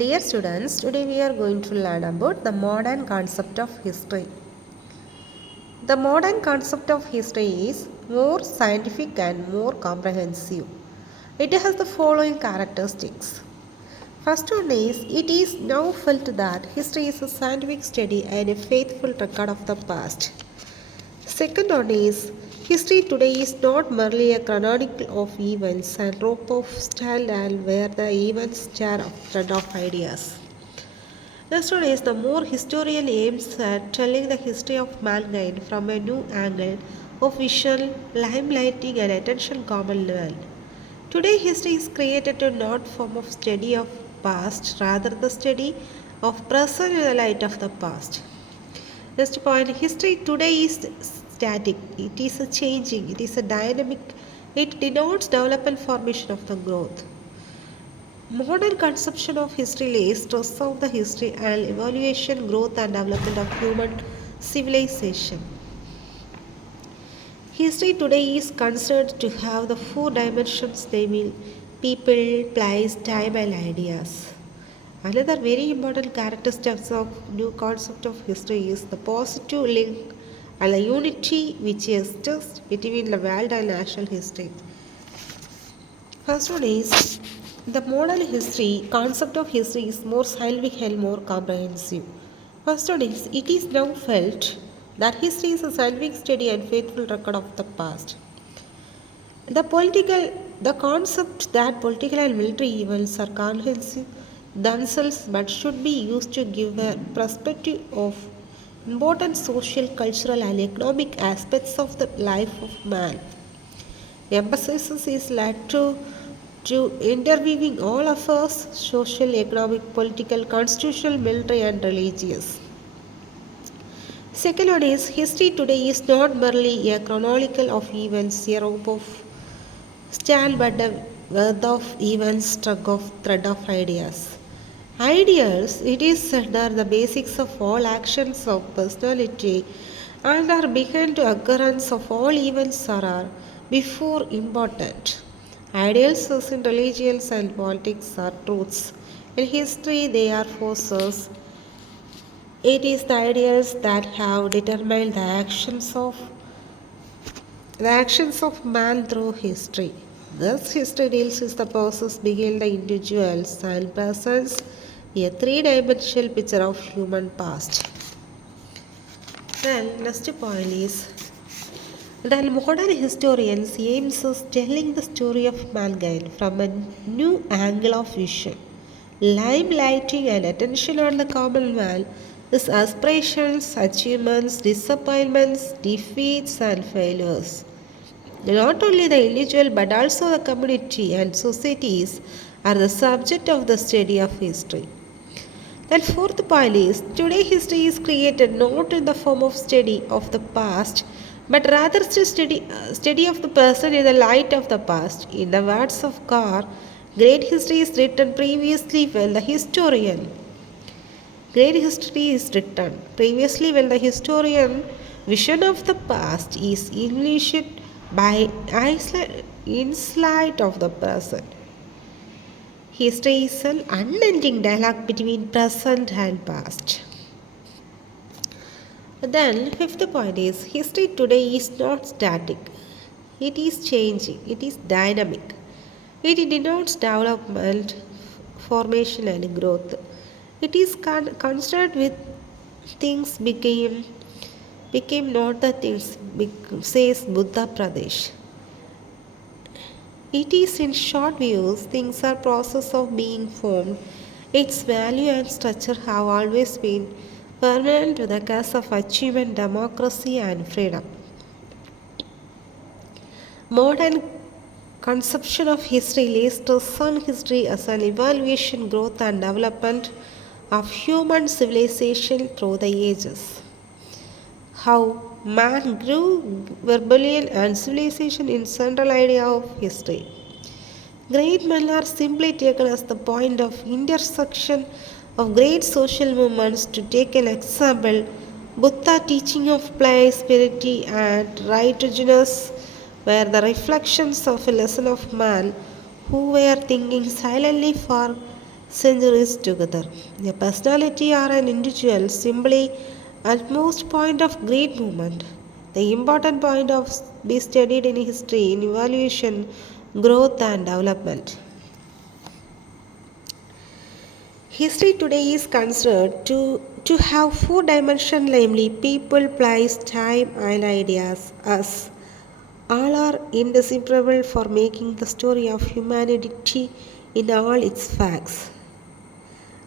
Dear students, today we are going to learn about the modern concept of history. The modern concept of history is more scientific and more comprehensive. It has the following characteristics. First one is, it is now felt that history is a scientific study and a faithful record of the past. Second one is, history today is not merely a chronicle of events and rope of style and where the events share a thread of ideas. Next one is, the more historian aims at telling the history of mankind from a new angle of vision, limelighting and attention common level. Today history is created to not form of study of past, rather the study of present in the light of the past. Next point, history today is static, it is a changing, it is a dynamic, it denotes development formation of the growth. Modern conception of history lays stress on the history and evaluation, growth and development of human civilization. History today is considered to have the four dimensions, namely people, place, time and ideas. Another very important characteristic of new concept of history is the positive link and the unity which exists between the world and national history. First one is, the modern history concept of history is more scientific and more comprehensive. First one is, it is now felt that history is a scientific study and faithful record of the past. The concept that political and military events are comprehensive themselves but should be used to give a perspective of important social, cultural and economic aspects of the life of man. Emphasis is led to interweaving all affairs, social, economic, political, constitutional, military and religious. Second one is, history today is not merely a chronicle of events, a rope of stand but a wealth of events struck of thread of ideas. Ideas, it is said, are the basics of all actions of personality and are behind to occurrence of all events or are before important. Ideals as in religions and politics are truths. In history they are forces. It is the ideas that have determined the actions of man through history. Thus, history deals with the process behind the individuals and presents a three-dimensional picture of human past. Then, next point is, the modern historians aims at telling the story of mankind from a new angle of vision, limelighting and attention on the common man, his aspirations, achievements, disappointments, defeats, and failures. Not only the individual but also the community and societies are the subject of the study of history. Then fourth point is, today history is created not in the form of study of the past but rather study of the person in the light of the past. In the words of Carr, great history is written previously when the historian Great history is written previously when the historian vision of the past is illuminated by insight of the present. History is an unending dialogue between present and past. Then, fifth point is, history today is not static. It is changing. It is dynamic. It denotes development, formation and growth. It is concerned with things became not the things, says Buddha Pradesh. It is in short views, things are process of being formed. Its value and structure have always been permanent to the cause of achievement, democracy and freedom. Modern conception of history lays stress on history as an evaluation, growth and development of human civilization through the ages. How man grew, rebellion and civilization in central idea of history. Great men are simply taken as the point of intersection of great social movements. To take an example, Buddha teaching of play, spirituality and righteousness were the reflections of a lesson of man who were thinking silently for centuries together. A personality or an individual simply at most point of great movement. The important point of be studied in history in evaluation, growth and development. History today is considered to have four dimensions, namely people, place, time, and ideas. Us all are indispensable for making the story of humanity in all its facts.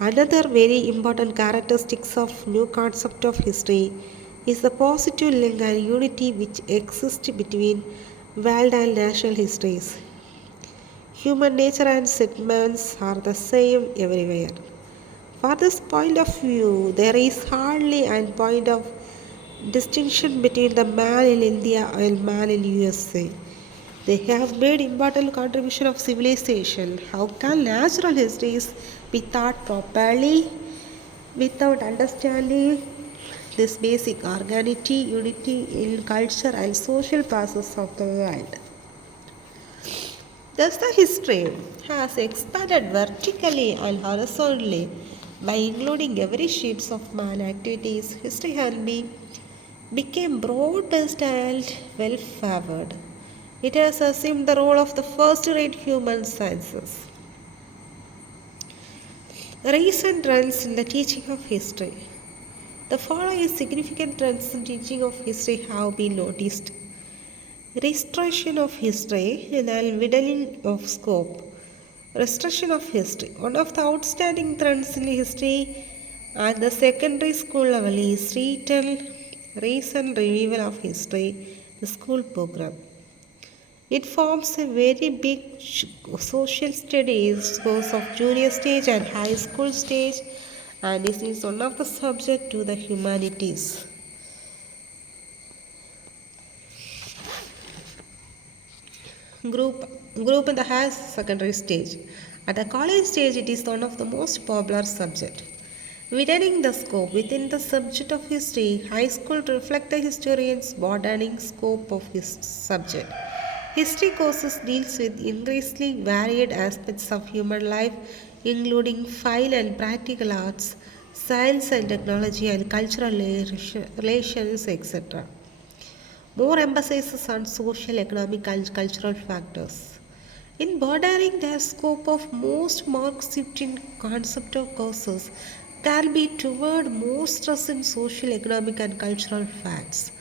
Another very important characteristics of new concept of history is the positive link and unity which exists between world and national histories. Human nature and sentiments are the same everywhere. For this point of view, there is hardly a point of distinction between the man in India and man in USA. They have made important contribution of civilization. How can natural histories be taught properly without understanding this basic organity, unity in culture and social process of the world? Thus, the history has expanded vertically and horizontally by including every shapes of man activities. History has became broad-based and well-favored. It has assumed the role of the first-rate human sciences. Recent trends in the teaching of history. The following significant trends in teaching of history have been noticed. Restoration of history and widening of scope. Restoration of history. One of the outstanding trends in history at the secondary school level is recent revival of history, the school program. It forms a very big social studies course of junior stage and high school stage, and this is one of the subject to the humanities. Group group in the higher secondary stage. At the college stage, it is one of the most popular subject. Widening the scope within the subject of history, high school reflect the historian's broadening scope of his subject. History courses deals with increasingly varied aspects of human life, including fine and practical arts, science and technology, and cultural relations, etc. More emphasis on social, economic, and cultural factors. In broadening their scope of most mark-shifting concept of courses can be toward more stress in social, economic, and cultural facts,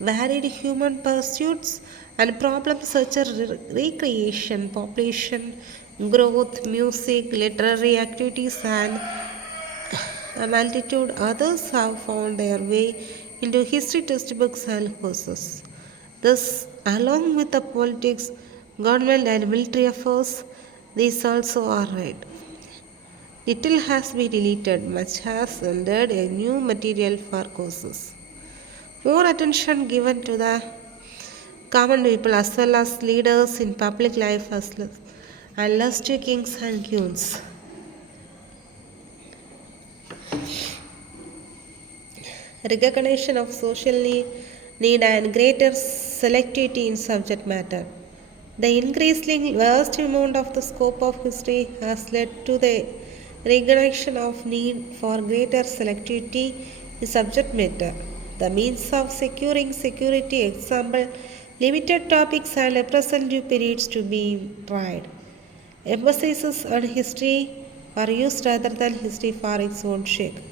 varied human pursuits, and problems such as recreation, population growth, music, literary activities, and a multitude others have found their way into history textbooks and courses. Thus, along with the politics, government and military affairs, these also are read. Little has been deleted, much has entered a new material for courses. More attention given to the common people as well as leaders in public life and less to kings and queens. Recognition of social need and greater selectivity in subject matter. The increasingly vast amount of the scope of history has led to the recognition of need for greater selectivity in subject matter. The means of securing security, example, limited topics and representative periods to be tried. Emphasis on history are used rather than history for its own sake.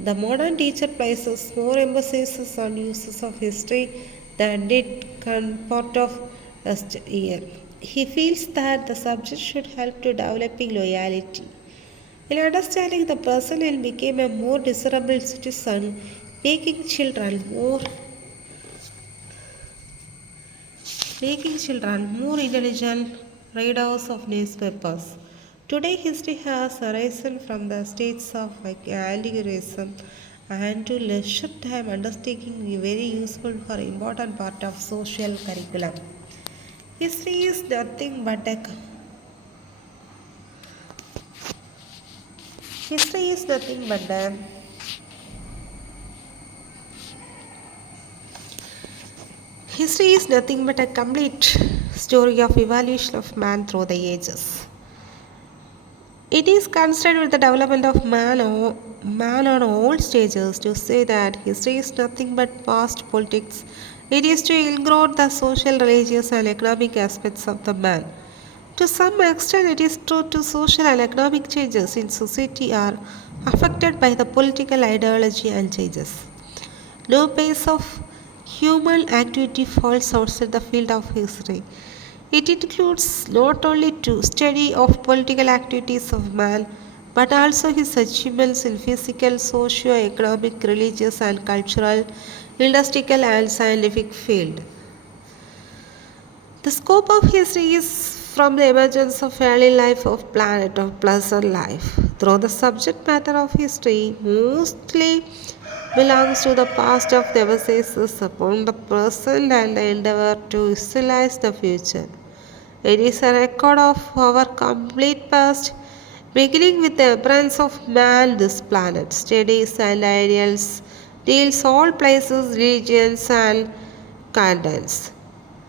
The modern teacher places more emphasis on uses of history than did part of last year. He feels that the subject should help to developing loyalty. In understanding the person will become a more desirable citizen, making children more intelligent readers of newspapers. Today, history has arisen from the states of algorithm and to leisure time undertaking very useful for important part of social curriculum. History is nothing but a history is nothing but a history is nothing but a complete story of evolution of man through the ages. It is concerned with the development of man on all stages. To say that history is nothing but past politics, it is to include the social, religious, and economic aspects of the man. To some extent, it is true to social and economic changes in society are affected by the political ideology and changes. No piece of human activity falls outside the field of history. It includes not only to study of political activities of man, but also his achievements in physical, socio-economic, religious and cultural, industrial and scientific field. The scope of history is from the emergence of early life of planet of pleasant life. Though the subject matter of history mostly belongs to the past of the emphasis upon the present and the endeavor to visualize the future. It is a record of our complete past, beginning with the appearance of man this planet, studies and ideals, deals all places, regions and continents,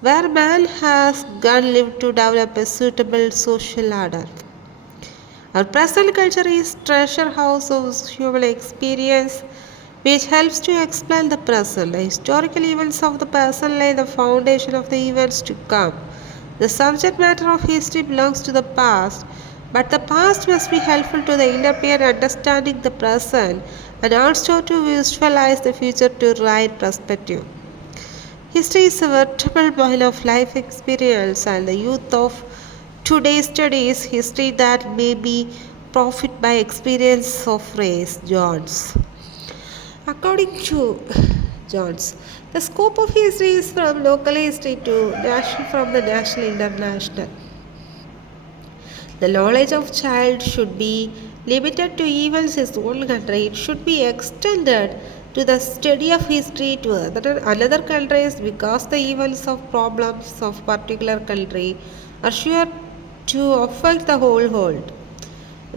where man has gone lived to develop a suitable social order. Our present culture is treasure house of human experience which helps to explain the present. The historical events of the past lay the foundation of the events to come. The subject matter of history belongs to the past, but the past must be helpful to the European understanding the present and also to visualize the future to right perspective. History is a veritable mine of life experience, and the youth of today studies history that may be profit by experience of race. Jones. According to Jones, the scope of history is from local history to national, from the national international. The knowledge of child should be limited to events in his own country. It should be extended to the study of history to another countries because the events of problems of particular country are sure to affect the whole world.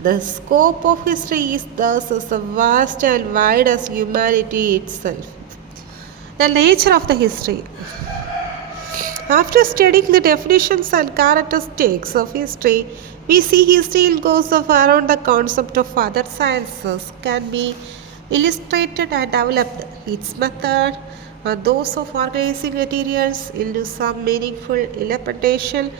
The scope of history is thus as vast and wide as humanity itself. The nature of the history. After studying the definitions and characteristics of history, we see history goes of around the concept of other sciences can be illustrated and developed. Its method are those of organizing materials into some meaningful interpretation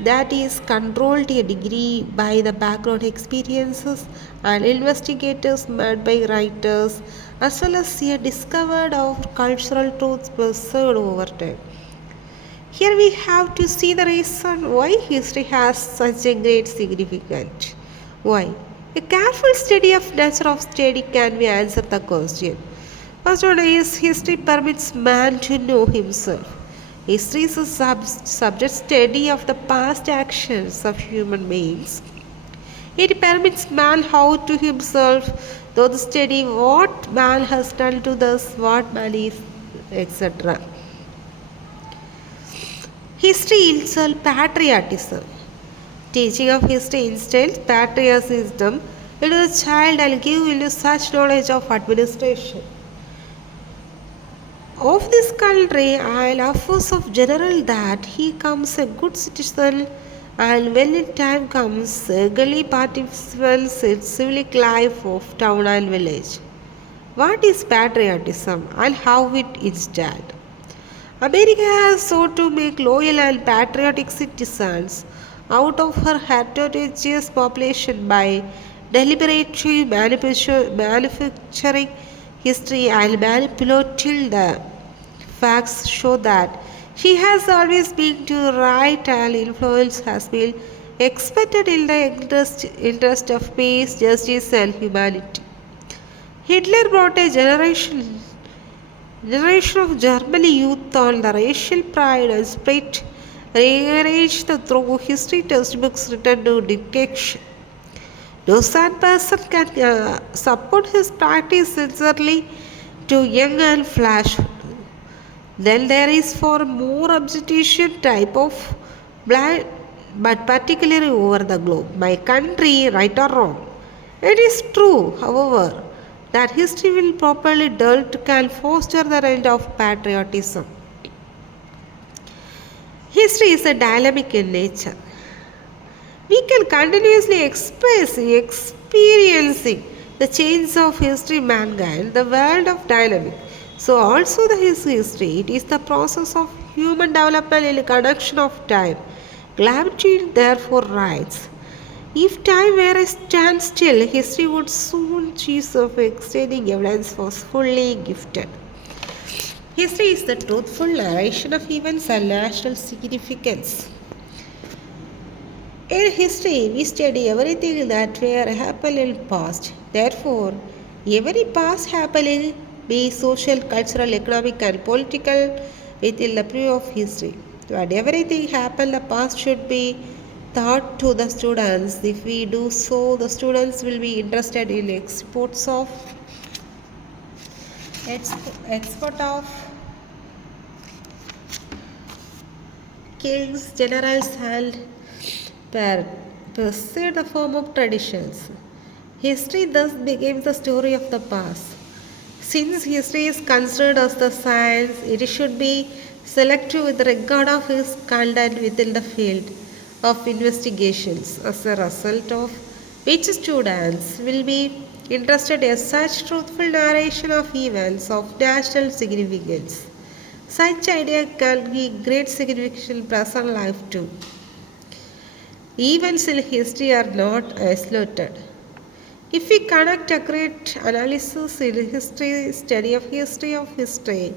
that is controlled to a degree by the background experiences and investigators made by writers as well as a discovered of cultural truths preserved over time. Here we have to see the reason why history has such a great significance. Why? A careful study of nature of study can be answer the question. First one is history permits man to know himself. History is a subject study of the past actions of human beings. It permits man how to himself, though the study what man has done to this, what man is, etc. History itself, patriotism. Teaching of history instills patriotism into the child and give into such knowledge of administration of this country and affairs of general that he comes a good citizen and when in time comes eagerly participates in civic life of town and village. What is patriotism and how it is done? America has sought to make loyal and patriotic citizens out of her heterogeneous population by deliberately manufacturing history and manipulating the facts show that she has always been to right and influence has been expected in the interest of peace, justice and humanity. Hitler brought a generation of German youth on the racial pride and split rearranged through history textbooks written to dictation. No sad person can support his practice sincerely to young and flash. Then there is for more obstetrician type of blind, but particularly over the globe. My country, right or wrong. It is true, however, that history will properly dealt can foster the range of patriotism. History is a dynamic in nature. We can continuously experiencing the change of history mankind, the world of dynamic. So also the history, it is the process of human development in a connection of time. Gravity therefore writes. If time were a standstill, history would soon cease of extending evidence was fully gifted. History is the truthful narration of events and national significance. In history, we study everything that were happened in past. Therefore, every past happening, be social, cultural, economic, and political, within the view of history. But everything happened in the past should be taught to the students. If we do so, the students will be interested in export of kings, generals, and pursue the form of traditions. History thus became the story of the past. Since history is considered as the science, it should be selective with regard of its content within the field of investigations, as a result of which students will be interested in such truthful narration of events of national significance. Such idea can be great significance in present life too. Events in history are not isolated. If we conduct a great analysis in history, study of history,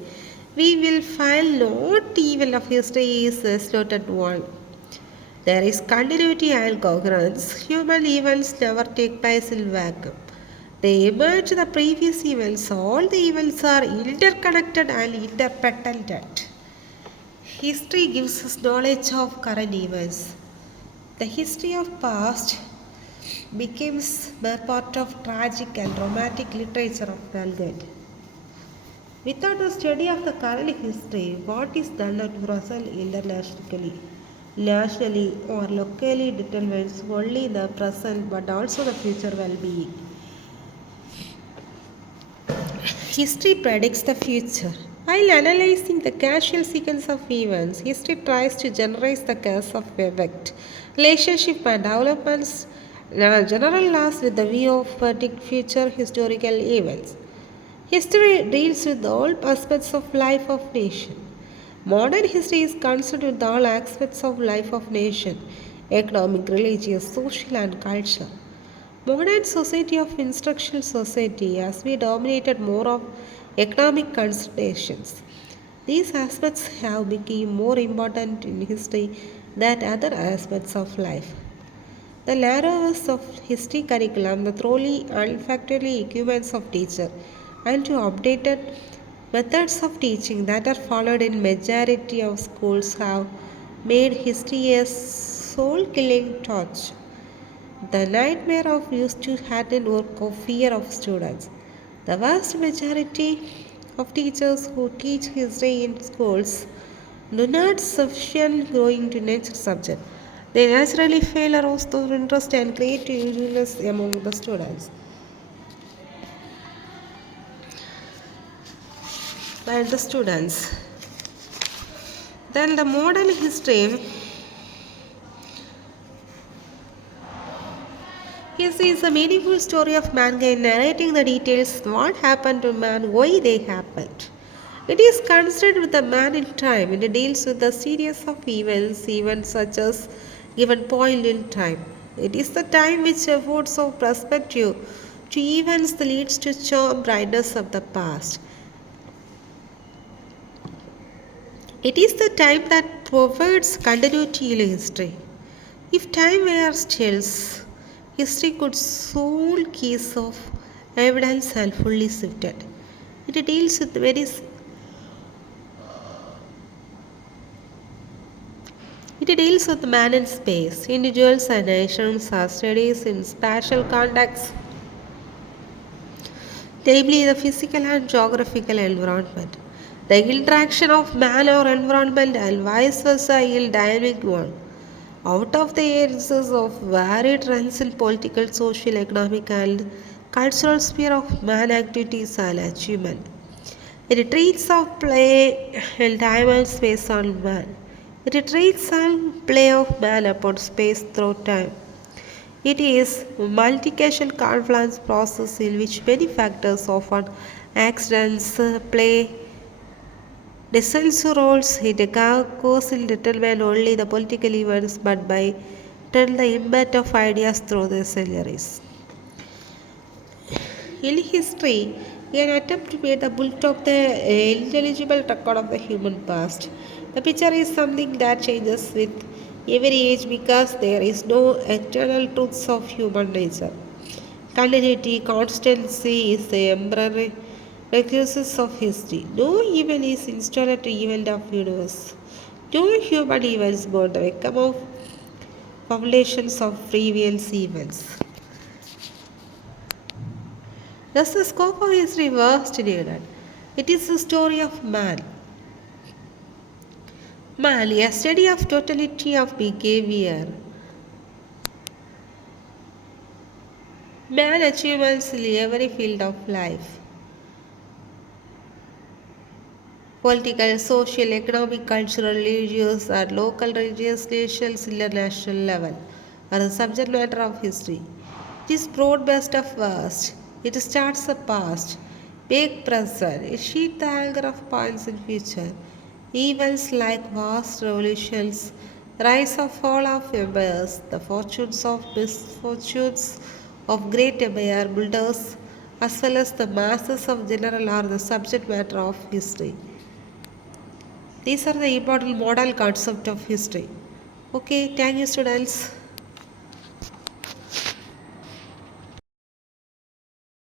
we will find not even of history is a isolated one. There is continuity and coherence. Human events never take place in vacuum. They emerge the previous events. All the events are interconnected and interdependent. History gives us knowledge of current events. The history of past becomes a part of tragic and romantic literature of mankind. Without the study of the current history, what is done at present internationally, nationally, or locally determines only the present but also the future well-being. History predicts the future. While analyzing the causal sequence of events, history tries to generalize the cause of effect, relationship, and developments, general laws with the view of predict future historical events. History deals with all aspects of life of nation. Modern history is concerned with all aspects of life of nation, economic, religious, social, and culture. Modern society of instructional society has been dominated more of economic considerations. These aspects have become more important in history than other aspects of life. The narrowness of history curriculum, the thoroughly and factually equipments of teacher, and to updated methods of teaching that are followed in majority of schools have made history a soul-killing torch. The nightmare of used to harden work of fear of students. The vast majority of teachers who teach history in schools do not sufficient going to nature subject. They naturally fail arouse the interest and create uneasiness among the students. And the students. Then the modern history is a meaningful story of mankind narrating the details, what happened to man, why they happened. It is concerned with the man in time. It deals with the series of events such as given point in time. It is the time which affords of perspective to events that leads to charm brightness of the past. It is the time that provides continuity in history. If time were still, history could solve case of evidence and fully sifted. It deals with man and space. Individuals and nations are studies in spatial contexts, namely the physical and geographical environment. The interaction of man or environment and vice versa is dynamic one. Out of the areas of varied trends in political, social, economic, and cultural sphere of man activities and achievement. It treats of play and time and space on man. It treats on play of man upon space through time. It is a multiplication confluence process in which many factors, often accidents, play decisive roles. It course will determine only the political events, but by turn the impact of ideas through the centuries. In history, an attempt to make the bulk of the intelligible record of the human past. The picture is something that changes with every age because there is no eternal truths of human nature. Continuity, constancy is the emperor requisites of history. No event is installed to event of universe. No human events but the outcome of populations of previous events. Thus, the scope of history vast needed. It is the story of man. Man, a study of totality of behavior. Man achievements in every field of life. Political, social, economic, cultural, religious, or local, religious, national, international level are the subject matter of history. It is broad-based of vast. It starts the past, big present. It sheets the anchor of points in future. Events like vast revolutions, rise or fall of empires, the fortunes of misfortunes of great empire builders, as well as the masses of general are the subject matter of history. These are the important model concept of history. Okay, thank you students.